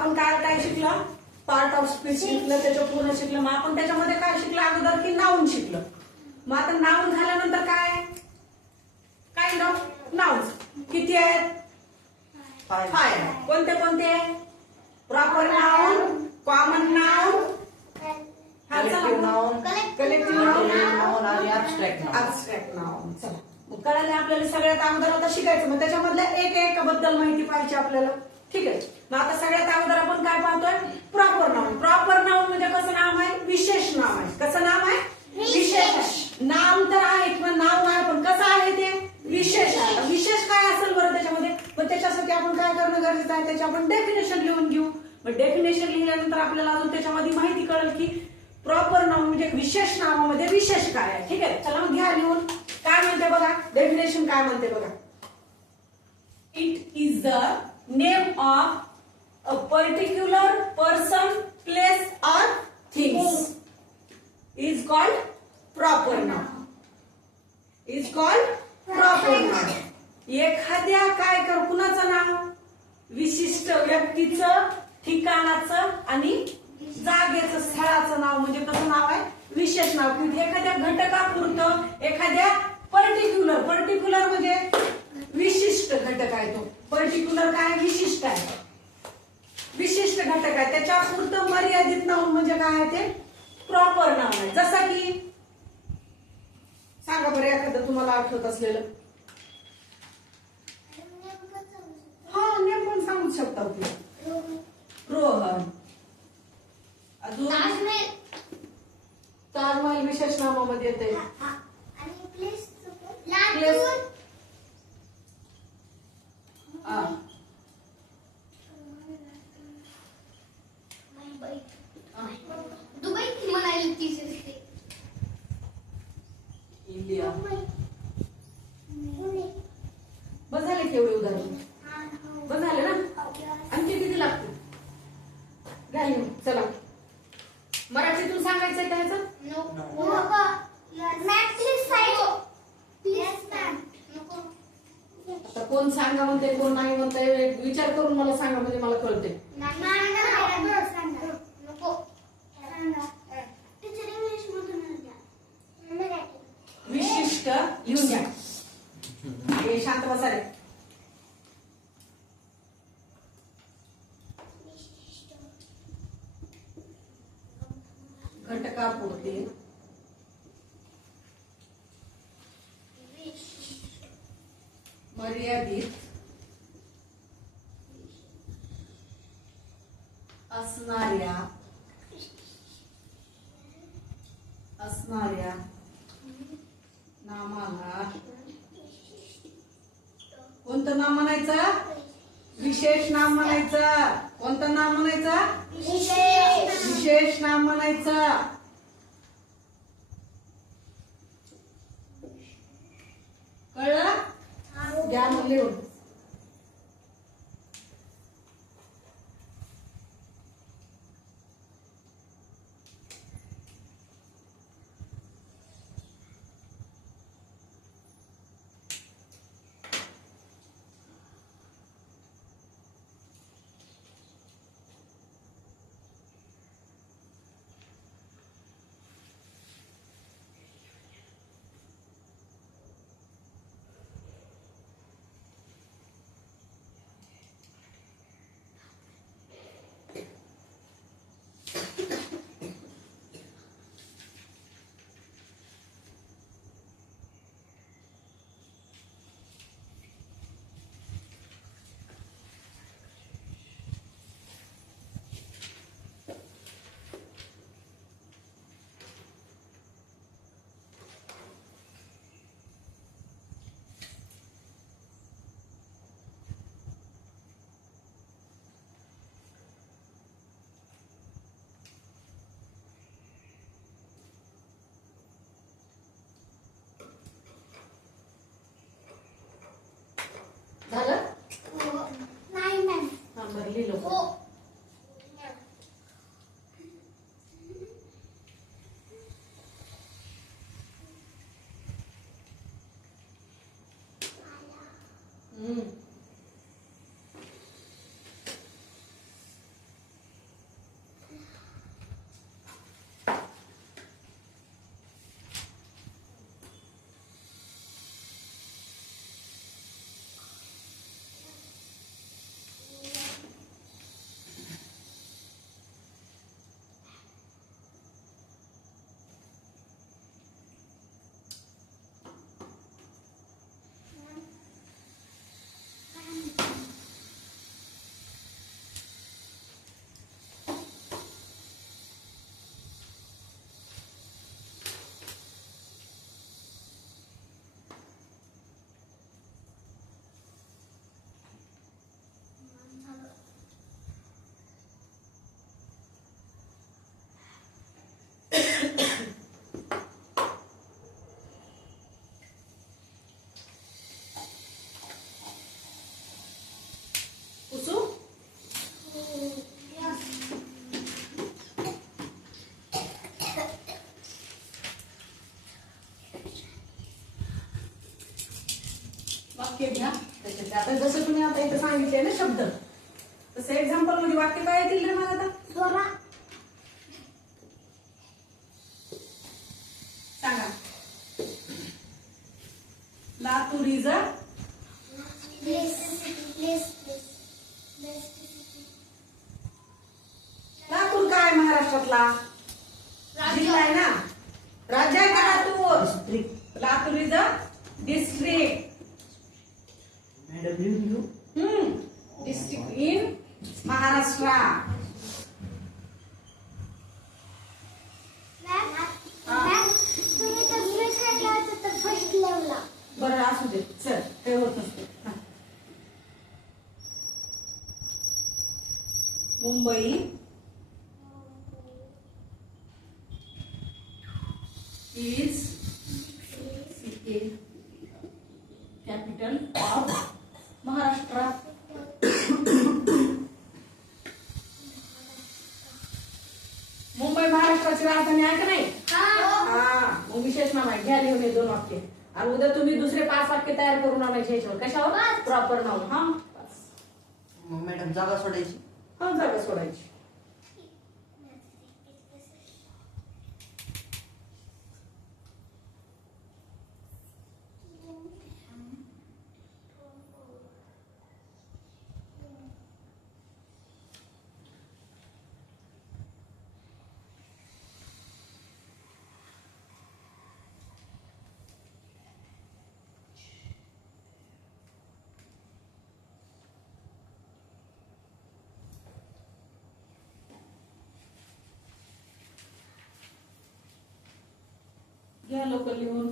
आपण काय काय शिकलं, पार्ट ऑफ स्पीच शिकलं, त्याचं पूर्ण शिकलं. मग आपण त्याच्यामध्ये काय शिकलं अगोदर की नाउन शिकलं. मग आता नाउन झाल्यानंतर काय, काइंड ऑफ नाउन्स किती आहेत, 5. कोणते कोणते, proper noun, common noun, collective noun आणि ऍब्स्ट्रॅक्ट नाउन. चला मग कळाले आपल्याला. सगळ्यात अगोदर आता शिकायचं, मग त्याच्यामधल्या एक बद्दल माहिती पाहिजे आपल्याला. ठीक आहे. मग आता सगळ्यात अगोदर आपण काय पाहतोय, प्रॉपर नाउन. प्रॉपर नाउन म्हणजे कसं नाव आहे, विशेष नाव आहे. कसं नाव आहे, विशेष. नाम तर आहे किंवा नाव आहे, पण कसं आहे ते, विशेष आहे. विशेष काय असेल बरं त्याच्यामध्ये, मग त्याच्यासाठी आपण काय करणं गरजेचं आहे, त्याची आपण डेफिनेशन लिहून घेऊ. मग डेफिनेशन लिहिल्यानंतर आपल्याला अजून त्याच्यामध्ये माहिती कळेल की प्रॉपर नाउन म्हणजे विशेष नावामध्ये विशेष काय आहे. ठीक आहे. चला मग घ्या लिहून. काय म्हणते बघा, डेफिनेशन काय म्हणते बघा. It is the name of a particular person, place or things is called proper noun. Is called proper noun. एखाद्या काय कर, कुणाचं नाव, विशिष्ट व्यक्तीचं, ठिकाणाचं आणि जागेचं, स्थळाचं नाव म्हणजे कसं नाव आहे, विशेष नाव. एखाद्या घटकापुरतं, एखाद्या पर्टिक्युलर म्हणजे विशिष्ट घटक आहे तो. पर्टिक्युलर काय, विशिष्ट आहे, विशिष्ट घटक आहे, त्याच्यापुरतं मर्यादित नाव म्हणजे काय आहे ते प्रॉपर नाव आहे. जसं की सांगा बरं एखादं तुम्हाला आठवत असलेलं. हा, नेम पण सांगू शकता तुम्ही. रोहन. अजून ताजमहल विशेष नामामध्ये येते. दुबई म्हणाली ती इंडिया. बस झाले केवढे उदाहरण, बस झाले ना. आणखी किती लागतील, घ्या. चला मराठीतून सांगायचंय का याचं, आता कोण सांगा म्हणते कोण नाही म्हणते, विचार करून मला सांगा म्हणजे मला कळते. विशिष्ट लिहून घ्या. हे शांत बसा रे. घटकापुरते, मर्यादित असणाऱ्या नामाला कोणतं नाम म्हणायचं, विशेष नाम म्हणायचं. कोणतं नाम म्हणायचं, विशेष नाम म्हणायचं. कळलं, घ्या मग लिहून. झालं, नाही मॅम. हा बरं लिहिलं. वाक्य घ्या त्याच्यात. आता जसं तुम्ही आता इथे सांगितले ना शब्द, तसं एक्झाम्पल मध्ये वाक्य काय येतील रे मला आता? दोरा. सांगा. Latur is a place. Latur काय महाराष्ट्रातला जिल्हा आहे ना, राज्य आहे का Latur? Latur is a district. District in Maharashtra. तुम्ही तर सेकंडला होतं तर फर्स्ट लेवलला. बरं असू दे, चल काही होत नसते. हा. Mumbai is capital of Maharashtra. Mumbai महाराष्ट्राची राजधानी आहे का नाही? हा, मग विशेष नाव आहे. घ्या लिहून हे 2 वाक्य. आणि उद्या तुम्ही दुसरे 5 वाक्य तयार करून आणायचे ह्याच्यावर. कशावर? Proper noun. हा बस. मग मॅडम जागा सोडायची. हा, जागा सोडायची. घ्या लवकर लिहून.